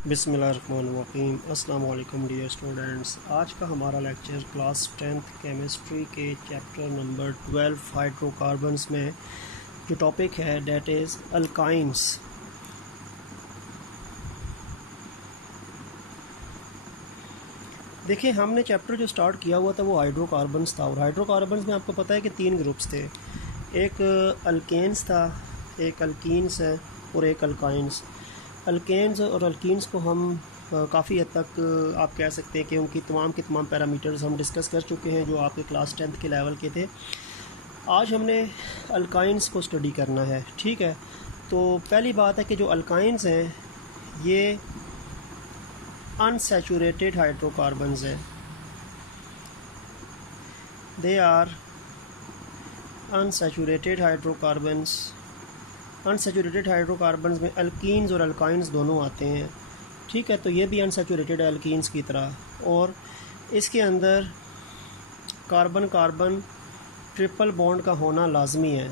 बिस्मिल्लाहिर्रहमानिर्रहीम। अस्सलाम वालेकुम डियर स्टूडेंट्स। आज का हमारा लेक्चर क्लास 10th केमिस्ट्री के चैप्टर नंबर 12 हाइड्रोकार्बन्स में जो टॉपिक है डेट इज़ अल्काइंस। देखिए, हमने चैप्टर जो स्टार्ट किया हुआ था वो हाइड्रोकार्बन्स था, और हाइड्रोकार्बन्स में आपको पता है कि 3 ग्रुप्स थे। एक अल्केन्स था, एक अल्कीन्स है और एक अल्काइंस। अल्केन्स और अल्कीन्स को हम काफ़ी हद तक आप कह सकते हैं कि उनकी तमाम पैरामीटर्स हम डिस्कस कर चुके हैं जो आपके क्लास 10th के लेवल के थे। आज हमने अल्काइंस को स्टडी करना है, ठीक है। तो पहली बात है कि जो अल्काइंस हैं ये अनसैचुरेटेड हाइड्रोकार्बन्स हैं। They are unsaturated hydrocarbons. Unsaturated hydrocarbons में अल्कीन्स और अल्काइंस दोनों आते हैं, ठीक है। तो ये भी अनसैचुरेटेड है अल्कीन्स की तरह, और इसके अंदर कार्बन कार्बन ट्रिपल बॉन्ड का होना लाजमी है।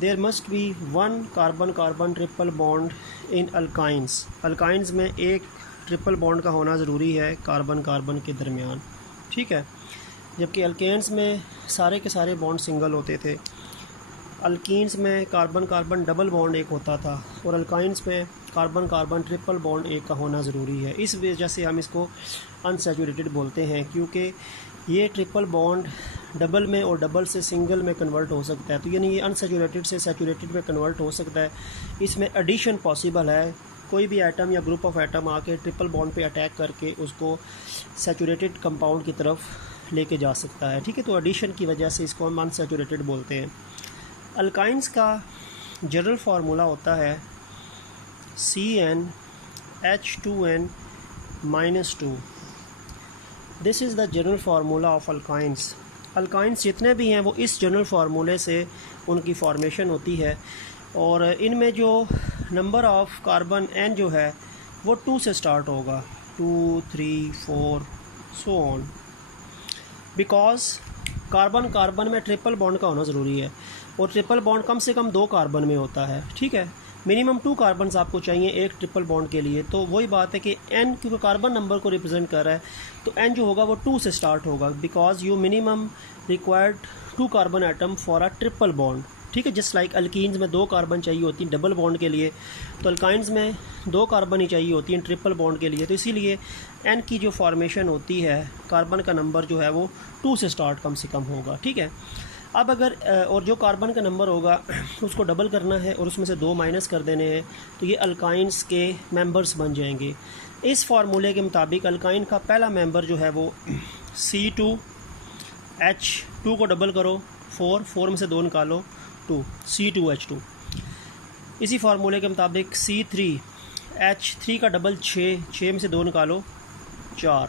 There must be 1 carbon carbon triple bond in alkynes. Alkynes में एक ट्रिपल बॉन्ड का होना ज़रूरी है कार्बन कार्बन के दरमियान, ठीक है। जबकि अल्केन्स में सारे के सारे बॉन्ड सिंगल होते थे। अल्कीन्स में कार्बन कार्बन डबल बॉन्ड एक होता था, और अल्काइंस में कार्बन कार्बन ट्रिपल बॉन्ड एक का होना ज़रूरी है। इस वजह से हम इसको अनसैचुरेटेड बोलते हैं, क्योंकि ये ट्रिपल बॉन्ड डबल में और डबल से सिंगल में कन्वर्ट हो सकता है। तो यानी ये अनसैचुरेटेड से सैचुरेटेड में कन्वर्ट हो सकता है। इसमें एडिशन पॉसिबल है। कोई भी एटम या ग्रुप ऑफ एटम आके ट्रिपल बॉन्ड पे अटैक करके उसको सैचुरेटेड कंपाउंड की तरफ लेके जा सकता है, ठीक है। तो एडिशन की वजह से इसको हम अनसैचुरेटेड बोलते हैं। अल्काइंस का जनरल फार्मूला होता है CnH2n-2। This is the general formula of alkynes. Alkynes जितने भी हैं वो इस जनरल फार्मूले से उनकी फॉर्मेशन होती है, और इनमें जो नंबर ऑफ़ कार्बन n जो है वो 2 से स्टार्ट होगा, 2, 3, 4 so on. Because carbon carbon में ट्रिपल बॉन्ड का होना ज़रूरी है, और ट्रिपल बॉन्ड कम से कम 2 कार्बन में होता है, ठीक है। मिनिमम 2 कार्बन्स आपको चाहिए एक ट्रिपल बॉन्ड के लिए। तो वही बात है कि n क्योंकि कार्बन नंबर को रिप्रेजेंट कर रहा है, तो n जो होगा वो 2 से स्टार्ट होगा, because you minimum required 2 carbon atom for a triple bond, ठीक है। जस्ट लाइक अल्कीन्स में 2 कार्बन चाहिए होती हैं डबल बॉन्ड के लिए, तो अल्काइंस में 2 कार्बन ही चाहिए होती हैं ट्रिपल बॉन्ड के लिए। तो इसीलिए n की जो फॉर्मेशन होती है, कार्बन का नंबर जो है वो 2 से स्टार्ट कम से कम होगा, ठीक है। अब अगर और जो कार्बन का नंबर होगा उसको डबल करना है और उसमें से 2 माइनस कर देने हैं, तो ये अल्काइंस के मेंबर्स बन जाएंगे। इस फार्मूले के मुताबिक अल्काइन का पहला मेंबर जो है वो C2H2 को डबल करो 4 में से 2 निकालो 2, C2H2। इसी फार्मूले के मुताबिक C3H3 का डबल 6 में से 2 निकालो 4,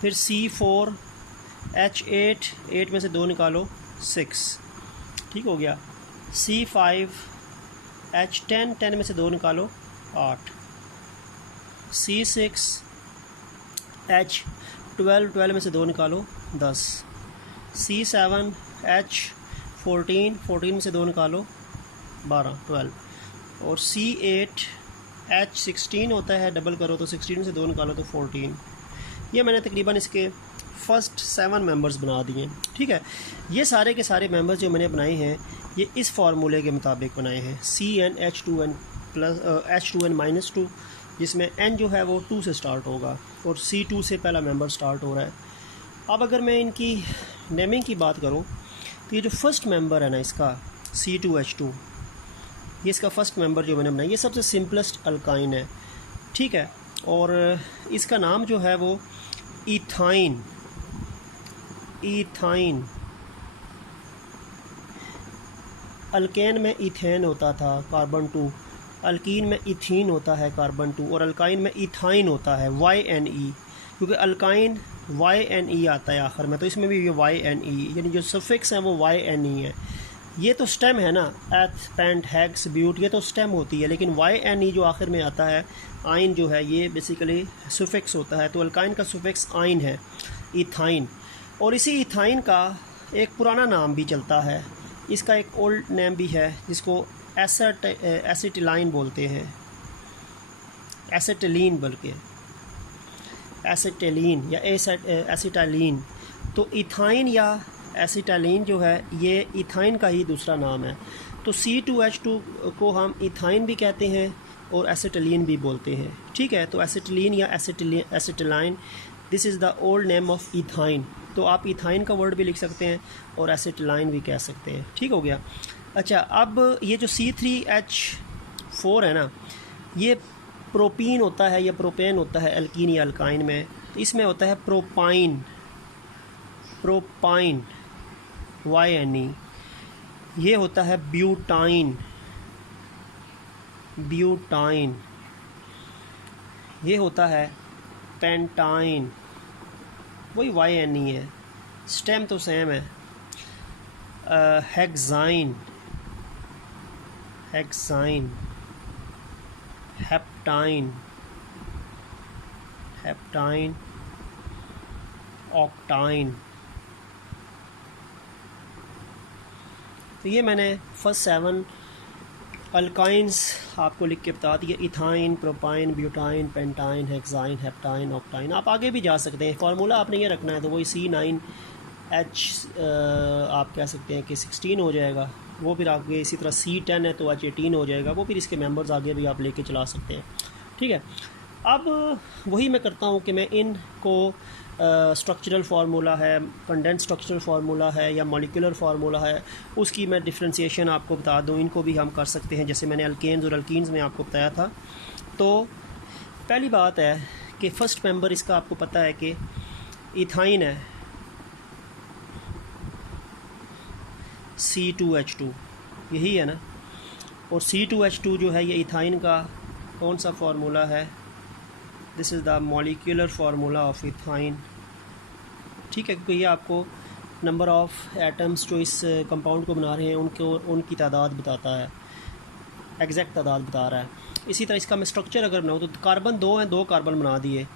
फिर C4H8 में से 2 निकालो 6, ठीक हो गया। C5H10 में से 2 निकालो 8, C6H12 में से 2 निकालो 10, C7H14 में से 2 निकालो 12, और C8H16 होता है, डबल करो तो 16 में से 2 निकालो तो 14। ये मैंने तकरीबन इसके फर्स्ट 7 मेंबर्स बना दिए हैं, ठीक है। ये सारे के सारे मेंबर्स जो मैंने बनाए हैं ये इस फार्मूले के मुताबिक बनाए हैं, CnH2n+H2n-2, जिसमें n जो है वो 2 से स्टार्ट होगा और C2 से पहला मेंबर स्टार्ट हो रहा है। अब अगर मैं इनकी नेमिंग की बात करूं तो ये जो फर्स्ट मेंबर है ना इसका C2H2, ये इसका फर्स्ट मेंबर जो मैंने बनाया, ये सबसे सिंपलेस्ट अल्काइन है, ठीक है। और इसका नाम जो है वो ईथाइन अल्केन में इथेन होता था कार्बन 2, अल्कीन में इथीन होता है कार्बन 2, और अल्काइन में इथाइन होता है YNE, क्योंकि अल्काइन YNE आता है आखिर में, तो इसमें भी ये YNE यानी जो सफिक्स हैं वो YNE है। ये तो स्टेम है ना, एथ पेंट हैक्स ब्यूट, ये तो स्टेम होती है, लेकिन YNE जो आखिर में आता है आइन जो है ये बेसिकली सफिक्स होता है। तो अल्काइन का सफिक्स आइन है, इथाइन। और इसी इथाइन का एक पुराना नाम भी चलता है, इसका एक ओल्ड नेम भी है जिसको एसिटिलाइन बोलते हैं। एसिटिलीन, बल्कि एसिटिलीन या एसिटालीन। तो इथाइन या एसिटालीन जो है ये इथाइन का ही दूसरा नाम है। तो C2H2 को हम इथाइन भी कहते हैं और एसिटिलीन भी बोलते हैं, ठीक है। तो एसिटिलीन या acetyline, this is the old name of ethyne. तो आप इथाइन का वर्ड भी लिख सकते हैं और एसिटिलाइन भी कह सकते हैं, ठीक हो गया। अच्छा, अब ये जो C3H4 है ना, ये प्रोपीन होता है या प्रोपेन होता है एल्कीन या अल्काइन में। इसमें होता है प्रोपाइन, प्रोपाइन YNE। ये होता है ब्यूटाइन, ब्यूटाइन। ये होता है पेंटाइन, वही YNE है, स्टेम तो सेम है। Hexyne, hexyne. Heptyne, heptyne. Octyne. तो ये मैंने फर्स्ट 7 अल्काइंस आपको लिख के बता दिए। Ethyne, propyne, butyne, pentyne, hexyne, heptyne, octyne. आप आगे भी जा सकते हैं, फार्मूला आपने ये रखना है तो वही C9H आप कह सकते हैं कि 16 हो जाएगा। वो फिर आगे इसी तरह C10 है तो H18 हो जाएगा। वो फिर इसके मेंबर्स आगे भी आप लेके चला सकते हैं, ठीक है। अब वही मैं करता हूँ कि मैं इनको स्ट्रक्चरल फार्मूला है, कंडेंस स्ट्रक्चरल फार्मूला है या मॉलिक्यूलर फार्मूला है, उसकी मैं डिफ्रेंशिएशन आपको बता दूँ। इनको भी हम कर सकते हैं जैसे मैंने अल्केन्स और अल्कीन्स में आपको बताया था। तो पहली बात है कि फ़र्स्ट मेंबर इसका आपको पता है कि इथाइन है, C2H2 यही है ना। और C2H2 जो है ये इथाइन का कौन सा फार्मूला है, this is the molecular formula of ethyne, ठीक है। क्योंकि ये आपको नंबर ऑफ़ एटम्स जो इस कंपाउंड को बना रहे हैं उनकी तादाद बताता है, एग्जैक्ट तादाद बता रहा है। इसी तरह इसका मैं स्ट्रक्चर अगर बनाऊँ तो कार्बन 2 हैं, 2 कार्बन बना दिए।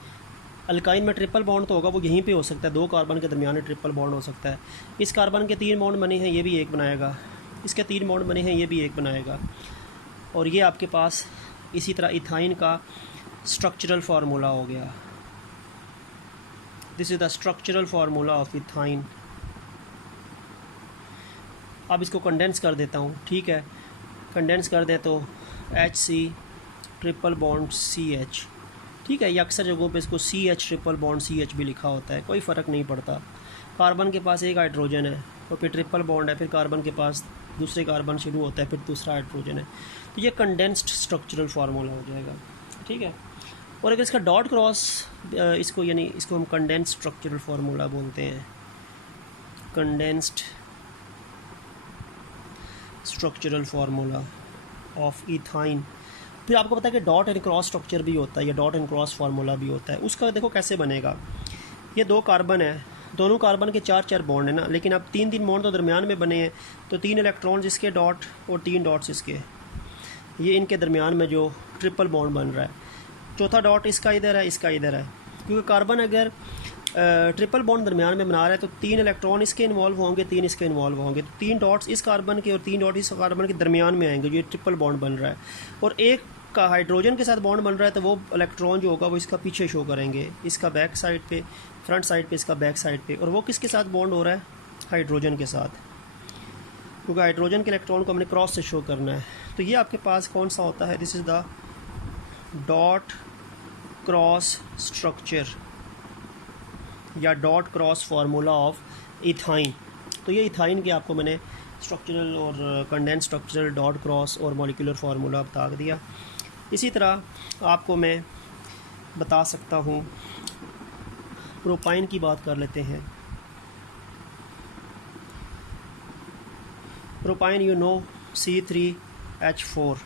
अल्काइन में ट्रिपल बॉन्ड तो होगा, वो यहीं पे हो सकता है, 2 कार्बन के दरमियान में ट्रिपल बॉन्ड हो सकता है। इस कार्बन के 3 बॉन्ड बने हैं, ये भी एक बनाएगा। इसके 3 बॉन्ड बने हैं, ये भी एक बनाएगा। और ये आपके पास इसी तरह इथाइन का स्ट्रक्चरल फार्मूला हो गया। This is the structural formula of ethyne. अब इसको कंडेंस कर देता हूँ, ठीक है। कंडेंस कर दे तो HC ट्रिपल बॉन्ड CH, ठीक है। ये अक्सर जगहों पे इसको CH ट्रिपल बॉन्ड CH भी लिखा होता है, कोई फ़र्क नहीं पड़ता। कार्बन के पास एक हाइड्रोजन है और फिर ट्रिपल बॉन्ड है, फिर कार्बन के पास दूसरे कार्बन शुरू होता है, फिर दूसरा हाइड्रोजन है। तो ये कंडेंस्ड स्ट्रक्चरल फार्मूला हो जाएगा, ठीक है। और अगर इसका डॉट क्रॉस इसको यानी इसको हम कंडेंस्ड स्ट्रक्चरल फार्मूला बोलते हैं, condensed structural formula of ethyne. फिर आपको पता है कि डॉट एंड क्रॉस स्ट्रक्चर भी होता है, या डॉट एंड क्रॉस फार्मूला भी होता है। उसका देखो कैसे बनेगा। ये 2 कार्बन है, दोनों कार्बन के 4-4 बॉन्ड है ना, लेकिन अब 3-3 बॉन्ड तो दरमियान में बने हैं, तो 3 इलेक्ट्रॉन्स इसके डॉट और 3 डॉट्स इसके, ये इनके दरमियान में जो ट्रिपल बॉन्ड बन रहा है। चौथा डॉट इसका इधर है, इसका इधर है, क्योंकि कार्बन अगर ट्रिपल बॉन्ड दरमियान में बना रहा है तो 3 इलेक्ट्रॉन इसके इन्वॉल्व होंगे, 3 इसके इन्वॉल्व होंगे। तो 3 डॉट्स इस कार्बन के और 3 डॉट इस कार्बन के दरमियान में आएंगे, जो ये ट्रिपल बॉन्ड बन रहा है। और एक का हाइड्रोजन के साथ बॉन्ड बन रहा है तो वो इलेक्ट्रॉन जो होगा वो इसका पीछे शो करेंगे, इसका बैक साइड पे, फ्रंट साइड पे, इसका बैक साइड पे। और वो किसके साथ बॉन्ड हो रहा है, हाइड्रोजन के साथ, क्योंकि हाइड्रोजन के इलेक्ट्रॉन को हमने क्रॉस से शो करना है। तो ये आपके पास कौन सा होता है, this is the dot cross structure या dot cross formula of ethyne. तो ये इथाइन के आपको मैंने स्ट्रक्चरल और कंडेंस स्ट्रक्चरल, डॉट क्रॉस और मॉलिक्यूलर फार्मूला बता दिया। इसी तरह आपको मैं बता सकता हूँ, प्रोपाइन की बात कर लेते हैं। Propyne you know C3H4,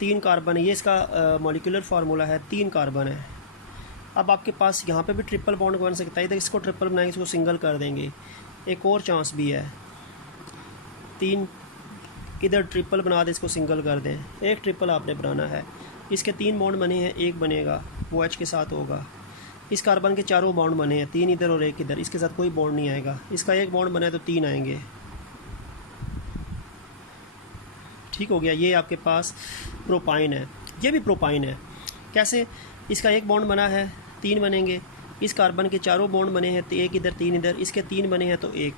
3 carbon है, ये इसका मॉलिक्यूलर फार्मूला है, 3 कार्बन है। अब आपके पास यहाँ पे भी ट्रिपल बॉन्ड बन सकता है, इधर इसको ट्रिपल बनाएंगे, इसको सिंगल कर देंगे। एक और चांस भी है, 3 इधर ट्रिपल बना दे, इसको सिंगल कर दें। एक ट्रिपल आपने बनाना है, इसके 3 बॉन्ड बने हैं, एक बनेगा वो H के साथ होगा। इस कार्बन के 4 बॉन्ड बने हैं, 3 इधर और 1 इधर, इसके साथ कोई बॉन्ड नहीं आएगा। इसका 1 बॉन्ड बना है तो 3 आएंगे, ठीक हो गया। ये आपके पास प्रोपाइन है, ये भी प्रोपाइन है। कैसे? इसका एक बॉन्ड बना है, 3 बनेंगे। इस कार्बन के चारों बॉन्ड बने हैं, तो एक इधर 3 इधर, इसके 3 बने हैं तो एक,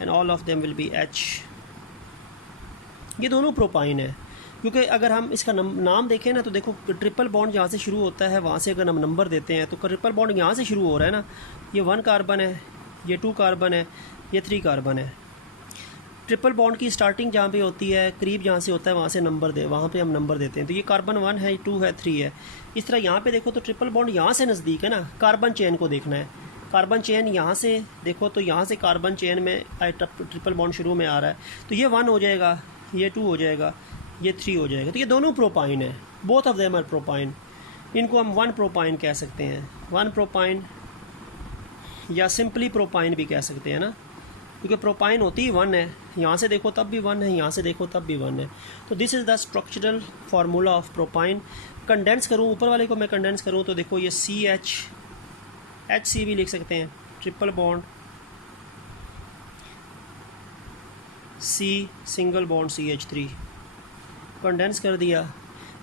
and all of them will be H। ये दोनों प्रोपाइन है, क्योंकि अगर हम इसका नाम देखें ना तो देखो ट्रिपल बॉन्ड जहाँ से शुरू होता है वहाँ से अगर हम नंबर देते हैं तो ट्रिपल बॉन्ड यहाँ से शुरू हो रहा है ना। ये 1 कार्बन है, ये 2 कार्बन है, ये 3 कार्बन है। ट्रिपल बॉन्ड की स्टार्टिंग जहाँ पे होती है, करीब जहाँ से होता है वहाँ से वहाँ पे हम नंबर देते हैं। तो ये कार्बन 1 है, 2 है, 3 है। इस तरह यहाँ पे देखो तो ट्रिपल बॉन्ड यहाँ से नज़दीक है ना। कार्बन चेन को देखना है, कार्बन चेन यहाँ से देखो तो यहाँ से कार्बन चेन में ट्रिपल बॉन्ड शुरू में आ रहा है, तो ये 1 हो जाएगा, ये 2 हो जाएगा, ये 3 हो जाएगा। तो ये दोनों प्रोपाइन है, both of them are propyne. इनको हम 1 प्रोपाइन कह सकते हैं, 1 प्रोपाइन या सिंपली प्रोपाइन भी कह सकते हैं ना, क्योंकि प्रोपाइन होती ही 1 है। यहाँ से देखो तब भी 1 है, यहाँ से देखो तब भी 1 है। तो this is the structural formula of propyne. Condense करूँ, ऊपर वाले को मैं कंडेंस करूँ तो देखो ये HC भी लिख सकते हैं, triple bond C single bond CH3, condense कर दिया।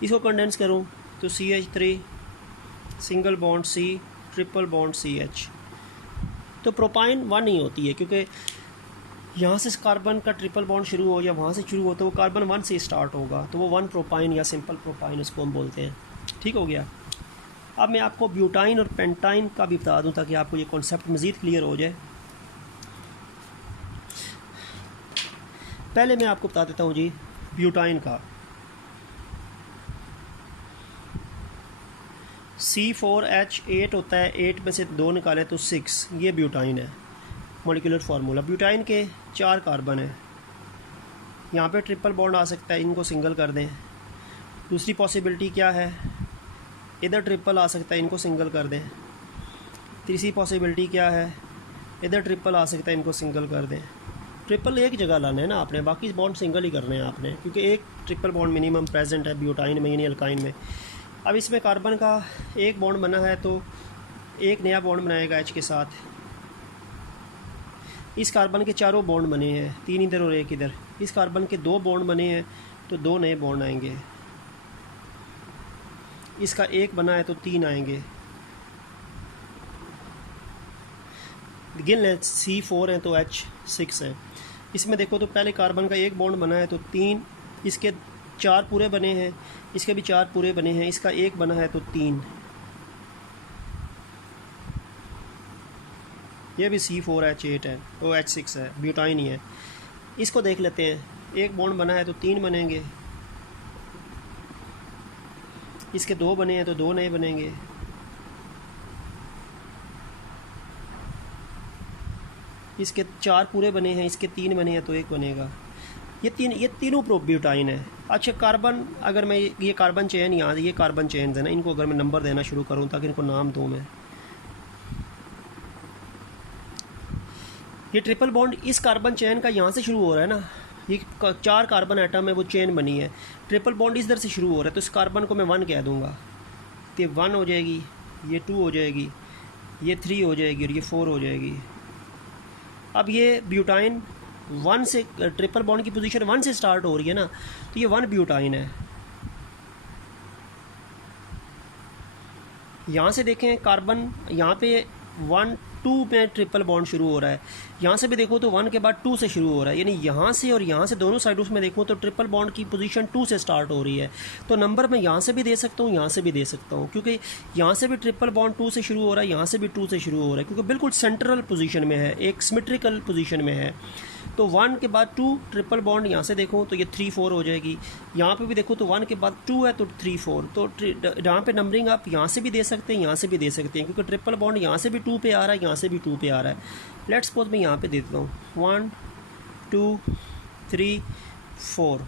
इसको कंडेंस करूँ तो CH3 single bond C triple bond CH। तो प्रोपाइन 1 ही होती है, क्योंकि यहाँ से कार्बन का ट्रिपल बॉन्ड शुरू हो या वहाँ से शुरू हो तो वो कार्बन 1 से स्टार्ट होगा, तो वो 1 प्रोपाइन या सिंपल प्रोपाइन उसको हम बोलते हैं। ठीक हो गया। अब मैं आपको ब्यूटाइन और पेंटाइन का भी बता दूँ ताकि आपको ये कॉन्सेप्ट मज़ीद क्लियर हो जाए। पहले मैं आपको बता देता हूँ जी ब्यूटाइन का। C4H8 होता है, 8 में से 2 निकाले तो 6, ये ब्यूटाइन है मॉलिक्यूलर फार्मूला। ब्यूटाइन के 4 कार्बन है, यहाँ पे ट्रिपल बॉन्ड आ सकता है, इनको सिंगल कर दें। दूसरी पॉसिबिलिटी क्या है, इधर ट्रिपल आ सकता है, इनको सिंगल कर दें। तीसरी पॉसिबिलिटी क्या है, इधर ट्रिपल आ सकता है, इनको सिंगल कर दें। ट्रिपल एक जगह लाना है ना आपने, बाकी बॉन्ड सिंगल ही करने हैं आपने, क्योंकि एक ट्रिपल बॉन्ड मिनिमम प्रेजेंट है ब्यूटाइन में यानी अल्काइन में। अब इसमें कार्बन का एक बॉन्ड बना है तो एक नया बॉन्ड बनाएगा H के साथ। इस कार्बन के चारों बॉन्ड बने हैं, 3 इधर और 1 इधर। इस कार्बन के 2 बॉन्ड बने हैं तो 2 नए बॉन्ड आएंगे। इसका 1 बना है तो 3 आएंगे। गिन लें C4 है तो H6 है। इसमें देखो तो पहले कार्बन का 1 बॉन्ड बना है तो 3, इसके 4 पूरे बने हैं, इसके भी 4 पूरे बने हैं, इसका 1 बना है तो 3। ये भी C4H8 है, वो H6 है, ब्यूटाइन ही है। इसको देख लेते हैं, 1 बॉन्ड बना है तो 3 बनेंगे, इसके 2 बने हैं तो 2 नए बनेंगे। इसके 4 पूरे बने हैं, इसके 3 बने हैं तो 1 बनेगा। ये तीनों ब्यूटाइन है। अच्छा कार्बन, अगर मैं ये कार्बन चेन यहाँ, ये कार्बन चेन है ना, इनको अगर मैं नंबर देना शुरू करूँ ताकि इनको नाम दूँ मैं, ये ट्रिपल बॉन्ड इस कार्बन चेन का यहाँ से शुरू हो रहा है ना, ये 4 कार्बन एटम है, वो चेन बनी है। ट्रिपल बॉन्ड इस तरह से शुरू हो रहा है, तो इस कार्बन को मैं 1 कह दूँगा, तो ये 1 हो जाएगी, ये 2 हो जाएगी, ये 3 हो जाएगी और ये 4 हो जाएगी। अब ये ब्यूटाइन 1 से, ट्रिपल बॉन्ड की पोजीशन 1 से स्टार्ट हो रही है ना, तो ये 1 ब्यूटाइन है। यहाँ से देखें कार्बन, यहाँ पे 1 2 में ट्रिपल बॉन्ड शुरू हो रहा है, यहाँ से भी देखो तो 1 के बाद 2 से शुरू हो रहा है, यानी यहाँ से और यहाँ से दोनों साइडों में देखो तो ट्रिपल बॉन्ड की पोजीशन 2 से स्टार्ट हो रही है। तो नंबर मैं यहाँ से भी दे सकता हूँ, यहाँ से भी दे सकता हूँ, क्योंकि यहाँ से भी ट्रिपल बॉन्ड 2 से शुरू हो रहा है, यहाँ से भी 2 से शुरू हो रहा है, क्योंकि बिल्कुल सेंट्रल पोजीशन में है, एक सिमेट्रिकल पोजीशन में है। तो 1 के बाद 2 ट्रिपल बॉन्ड, यहाँ से देखो तो ये 3 4 हो जाएगी। यहाँ पे भी देखो तो 1 के बाद 2 है तो 3 4। तो यहाँ पे नंबरिंग आप यहाँ से भी दे सकते हैं, यहाँ से भी दे सकते हैं, क्योंकि ट्रिपल बॉन्ड यहाँ से भी 2 पे आ रहा है, यहाँ से भी 2 पे आ रहा है। लेट्स सपोज मैं यहाँ पे दे देता हूँ 1 2 3 4।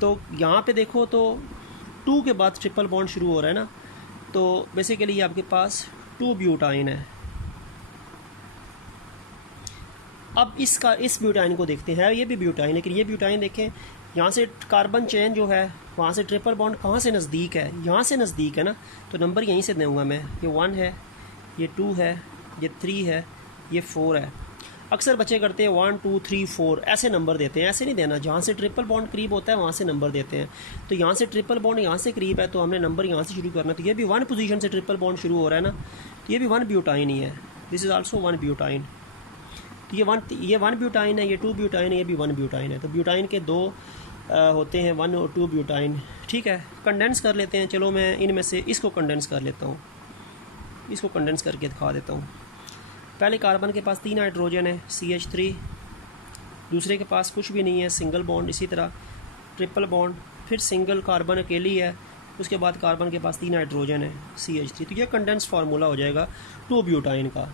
तो यहाँ पे देखो तो 2 के बाद ट्रिपल बॉन्ड शुरू हो रहा है ना, तो बेसिकली आपके पास 2 ब्यूटाइन है। अब इस ब्यूटाइन को देखते हैं, ये भी ब्यूटाइन, लेकिन ये ब्यूटाइन देखें, यहाँ से कार्बन चेन जो है वहाँ से ट्रिपल बॉन्ड कहाँ से नज़दीक है, यहाँ से नज़दीक है ना, तो नंबर यहीं से दूँगा मैं। ये 1 है, ये 2 है, ये 3 है, ये 4 है। अक्सर बच्चे करते हैं 1 2 3 4 ऐसे नंबर देते हैं, ऐसे नहीं देना। जहाँ से ट्रिपल बॉन्ड करीब होता है वहाँ से नंबर देते हैं। तो यहाँ से ट्रिपल बॉन्ड यहाँ से करीब है तो हमने नंबर यहाँ से शुरू करना। तो ये भी 1 पोजीशन से ट्रिपल बॉन्ड शुरू हो रहा है ना, तो ये भी 1 ब्यूटाइन ही है। This is also 1 butyne. तो ये 1 ब्यूटाइन है, ये 2 ब्यूटाइन है, ये भी 1 ब्यूटाइन है। तो ब्यूटाइन के दो होते हैं, 1 और 2 ब्यूटाइन। ठीक है, कंडेंस कर लेते हैं। चलो मैं इनमें से इसको कंडेंस कर लेता हूँ, इसको कंडेंस करके दिखा देता हूँ। पहले कार्बन के पास 3 हाइड्रोजन है CH3, दूसरे के पास कुछ भी नहीं है, सिंगल बॉन्ड। इसी तरह ट्रिपल बॉन्ड, फिर सिंगल कार्बन अकेली है, उसके बाद कार्बन के पास 3 हाइड्रोजन है CH3। तो ये कंडेंस फार्मूला हो जाएगा 2 ब्यूटाइन का।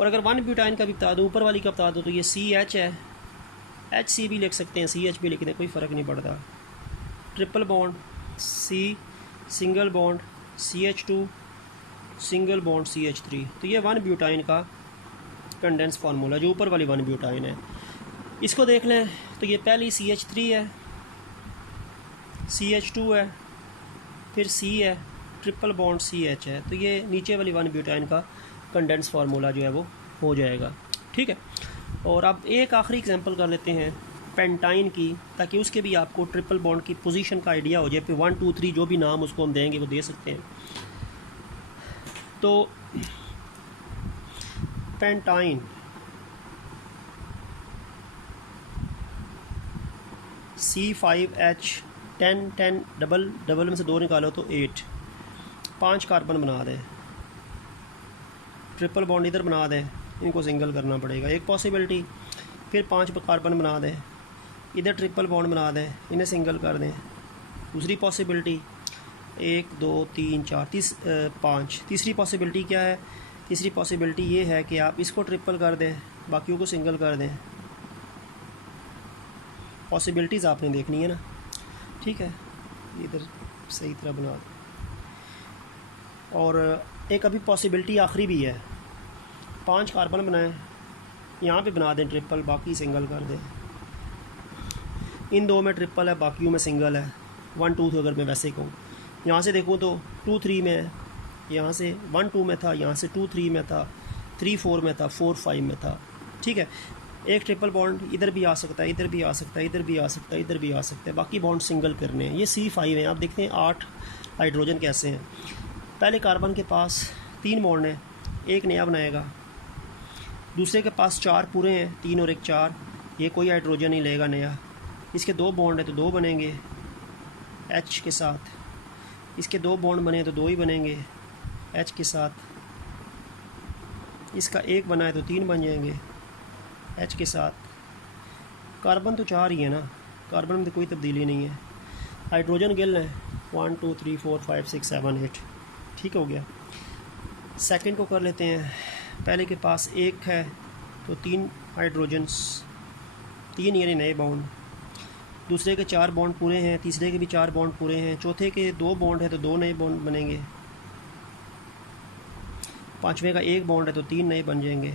और अगर 1 ब्यूटाइन का भी बता दूँ, ऊपर वाली का बता दूँ, तो ये CH है, HC भी लिख सकते हैं, CH भी लिख दें, कोई फ़र्क नहीं पड़ता। Triple bond C, single bond CH2, single bond CH3। तो ये 1 ब्यूटाइन का कंडेंस फार्मूला, जो ऊपर वाली 1 ब्यूटाइन है। इसको देख लें तो ये पहली CH3 है, CH2 है, फिर C है, ट्रिपल बॉन्ड CH है। तो ये नीचे वाली 1 ब्यूटाइन का कंडेंस फार्मूला जो है वो हो जाएगा। ठीक है, और अब एक आखिरी एग्जांपल कर लेते हैं पेंटाइन की, ताकि उसके भी आपको ट्रिपल बॉन्ड की पोजीशन का आइडिया हो जाए। फिर 1 2 3 जो भी नाम उसको हम देंगे वो दे सकते हैं। तो पेंटाइन C5H 10 10 डबल डबल में से 2 निकालो तो 8, 5 कार्बन बना दें। ट्रिपल बॉन्ड इधर बना दें, इनको सिंगल करना पड़ेगा, एक पॉसिबिलिटी। फिर 5 कार्बन बना दें, इधर ट्रिपल बॉन्ड बना दें, इन्हें सिंगल कर दें, दूसरी पॉसिबिलिटी। 1 2 3 4 5। तीसरी पॉसिबिलिटी क्या है? तीसरी पॉसिबिलिटी ये है कि आप इसको ट्रिपल कर दें, बाकियों को सिंगल कर दें। पॉसिबिलिटीज़ आपने देखनी है ना। ठीक है, इधर सही तरह बना दें। और एक अभी पॉसिबिलिटी आखिरी भी है, 5 कार्बन बनाएं, यहाँ पे बना दें ट्रिपल, बाकी सिंगल कर दें। इन दो में ट्रिपल है, बाकियों में सिंगल है। 1 2 अगर मैं वैसे कहूँ, यहाँ से देखूँ तो 2 3 में है, यहाँ से 1 2 में था, यहाँ से 2 3 में था, 3 4 में था, 4 5 में था। ठीक है, एक ट्रिपल बॉन्ड इधर भी आ सकता है, इधर भी आ सकता है, इधर भी आ सकता है, इधर भी आ सकता है, बाकी बॉन्ड सिंगल करने हैं। ये C5 है। आप देखते हैं 8 हाइड्रोजन कैसे हैं। पहले कार्बन के पास 3 बॉन्ड हैं, एक नया बनाएगा। दूसरे के पास 4 पूरे हैं, 3 और 1 4, ये कोई हाइड्रोजन नहीं लेगा नया। इसके 2 बॉन्ड है तो 2 बनेंगे H के साथ, इसके 2 बॉन्ड बने तो 2 ही बनेंगे H के साथ, इसका 1 बना है तो 3 बन जाएंगे H के साथ। कार्बन तो 4 ही है ना, कार्बन में तो कोई तब्दीली नहीं है। हाइड्रोजन गिल है 1 2 3 4 5 6 7 8। ठीक हो गया। सेकंड को कर लेते हैं। पहले के पास 1 है तो 3 हाइड्रोजन्स, 3 यानी नए बॉन्ड। दूसरे के 4 बॉन्ड पूरे हैं, तीसरे के भी 4 बॉन्ड पूरे हैं, चौथे के 2 बॉन्ड है तो 2 नए बॉन्ड बनेंगे, पांचवें का 1 बॉन्ड है तो 3 नए बन जाएंगे।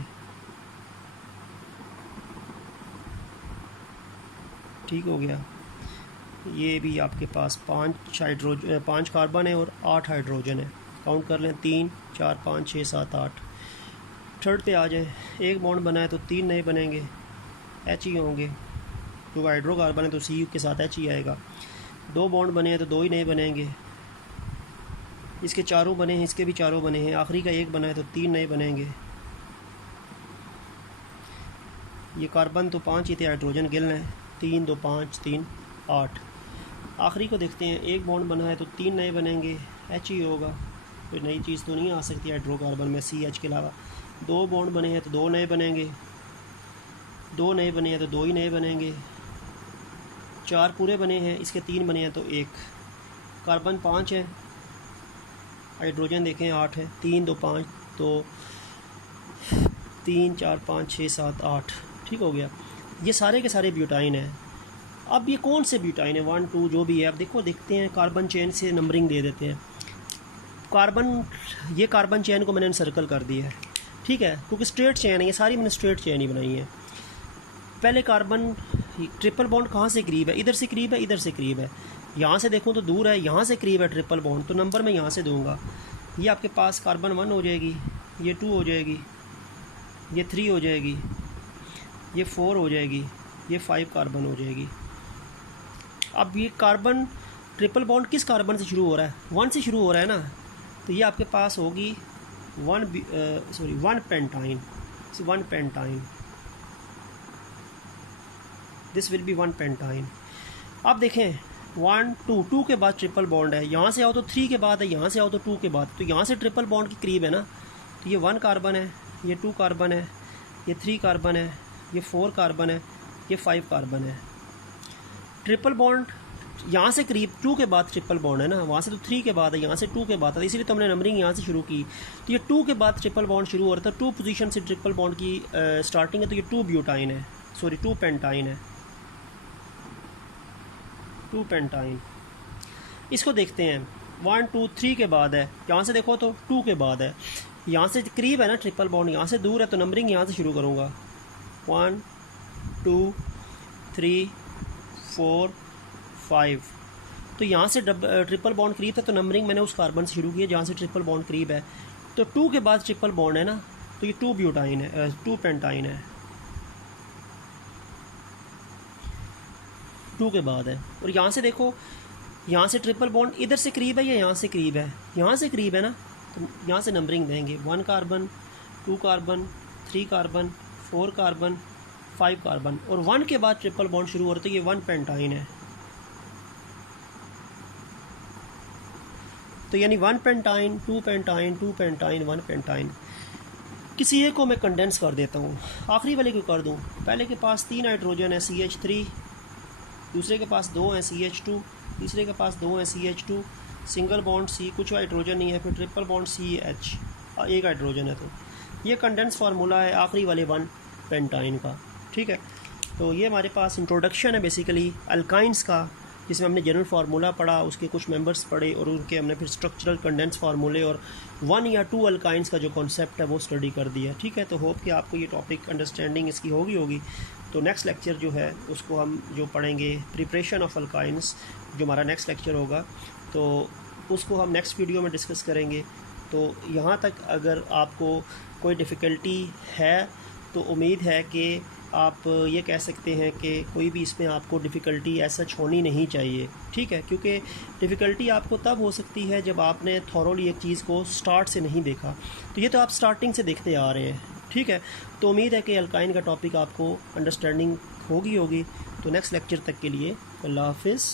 ठीक हो गया। ये भी आपके पास 5 कार्बन है और 8 हाइड्रोजन है। काउंट कर लें, 3 4 5 6 7 8। थर्ड पे आ जाए, 1 बॉन्ड बना है तो 3 नए बनेंगे, H ही होंगे, जो हाइड्रोकार्बन है तो C के साथ H ही आएगा। 2 बॉन्ड बने हैं तो 2 ही नए बनेंगे, इसके 4 बने हैं, इसके भी 4 बने हैं, आखिरी का 1 बना है तो 3 नए बनेंगे। ये कार्बन तो 5 ही थे, हाइड्रोजन गिल हैं, 3 2 5 3 8। आखिरी को देखते हैं, 1 बॉन्ड बना है तो 3 नए बनेंगे, H ही होगा, कोई नई चीज़ तो नहीं आ सकती हाइड्रोकार्बन में CH के अलावा। 2 बॉन्ड बने हैं तो 2 नए बनेंगे, 2 नए बने हैं तो 2 ही नए बनेंगे। 4 पूरे बने हैं, इसके 3 बने हैं तो 1। कार्बन 5 है, हाइड्रोजन देखें 8 है, 3 2 5 तो 3 4 5 6 7 8। ठीक हो गया। ये सारे के सारे ब्यूटाइन हैं। अब ये कौन से ब्यूटाइन है, 1 2 जो भी है, अब देखते हैं। कार्बन चेन से नंबरिंग दे देते हैं। ये कार्बन चेन को मैंने सर्कल कर दिया है, ठीक है, क्योंकि स्ट्रेट चेन है, ये सारी मैंने स्ट्रेट चेन ही बनाई है। पहले कार्बन ट्रिपल बॉन्ड कहाँ से करीब है, इधर से करीब है, इधर से करीब है। यहाँ से देखूँ तो दूर है, यहाँ से करीब है ट्रिपल बॉन्ड, तो नंबर मैं यहाँ से दूंगा। ये आपके पास कार्बन 1 हो जाएगी, ये 2 हो जाएगी, ये 3 हो जाएगी, ये 4 हो जाएगी, ये 5 कार्बन हो जाएगी। अब ये कार्बन ट्रिपल बॉन्ड किस कार्बन से शुरू हो रहा है? 1 से शुरू हो रहा है ना, तो ये आपके पास होगी 1 pentyne, this will be 1 pentyne. अब देखें 1 2 के बाद ट्रिपल बॉन्ड है, यहाँ से आओ तो 3 के बाद है, यहाँ से आओ तो 2 के बाद, तो यहाँ से ट्रिपल बॉन्ड के करीब है ना, तो ये 1 कार्बन है, ये 2 कार्बन है, ये 3 कार्बन है, ये 4 कार्बन है, ये 5 कार्बन है। ट्रिपल बॉन्ड यहाँ से करीब 2 के बाद ट्रिपल बॉन्ड है ना, वहाँ से तो 3 के बाद है, यहाँ से 2 के बाद है, इसीलिए तो हमने नंबरिंग यहाँ से शुरू की। तो ये 2 के बाद ट्रिपल बॉन्ड शुरू हो रहा था, 2 पोजीशन से ट्रिपल बॉन्ड की स्टार्टिंग है, तो ये 2 ब्यूटाइन है, सॉरी 2 पेंटाइन है, 2 पेंटाइन। इसको देखते हैं 1 2 3 के बाद है, यहाँ से देखो तो 2 के बाद है, यहाँ से करीब है ना ट्रिपल बॉन्ड, यहाँ से दूर है, तो नंबरिंग यहाँ से शुरू करूँगा 1 2 3 4 5। तो यहाँ से ट्रिपल बॉन्ड करीब था, तो नंबरिंग मैंने उस कार्बन से शुरू की है जहाँ से ट्रिपल बॉन्ड करीब है। तो 2 के बाद ट्रिपल बॉन्ड है ना, तो ये 2 ब्यूटाइन है, 2 पेंटाइन है, 2 के बाद है। और यहाँ से देखो, यहाँ से ट्रिपल बॉन्ड इधर से करीब है या यहाँ से करीब है? यहाँ से करीब है ना, तो यहाँ से नंबरिंग देंगे 1 carbon 2 carbon 3 carbon 4 carbon 5 carbon, और 1 के बाद ट्रिपल बॉन्ड शुरू हो रहा है, तो ये 1 पेंटाइन है। तो यानी 1 पेंटाइन 2 पेंटाइन 2 पेंटाइन 1 पेंटाइन। किसी एक को मैं कंडेंस कर देता हूँ, आखिरी वाले को कर दूँ। पहले के पास 3 हाइड्रोजन है CH3, दूसरे के पास 2 हैं CH2, तीसरे के पास 2 हैं CH2, सिंगल बॉन्ड C, कुछ हाइड्रोजन नहीं है, फिर ट्रिपल बॉन्ड CH, एक हाइड्रोजन है। तो ये कंडेंस फार्मूला है आखिरी वाले 1 पेंटाइन का, ठीक है। तो ये हमारे पास इंट्रोडक्शन है बेसिकली अल्काइंस का, जिसमें हमने जनरल फार्मूला पढ़ा, उसके कुछ मेंबर्स पढ़े, और उनके हमने फिर स्ट्रक्चरल कंडेंस फार्मूले और 1 या 2 अल्काइंस का जो कॉन्सेप्ट है वो स्टडी कर दिया, ठीक है। तो होप कि आपको ये टॉपिक अंडरस्टैंडिंग इसकी होगी। तो नेक्स्ट लेक्चर जो है उसको हम जो पढ़ेंगे प्रिपरेशन ऑफ अल्काइंस, जो हमारा नेक्स्ट लेक्चर होगा, तो उसको हम नेक्स्ट वीडियो में डिस्कस करेंगे। तो यहाँ तक अगर आपको कोई डिफ़िकल्टी है तो उम्मीद है कि आप ये कह सकते हैं कि कोई भी इसमें आपको डिफ़िकल्टी ऐसा होनी नहीं चाहिए, ठीक है। क्योंकि डिफ़िकल्टी आपको तब हो सकती है जब आपने थॉरोली एक चीज़ को स्टार्ट से नहीं देखा, तो ये तो आप स्टार्टिंग से देखते आ रहे हैं, ठीक है। तो उम्मीद है कि अल्काइन का टॉपिक आपको अंडरस्टैंडिंग होगी। तो नेक्स्ट लेक्चर तक के लिए अल्लाह हाफ़िज़।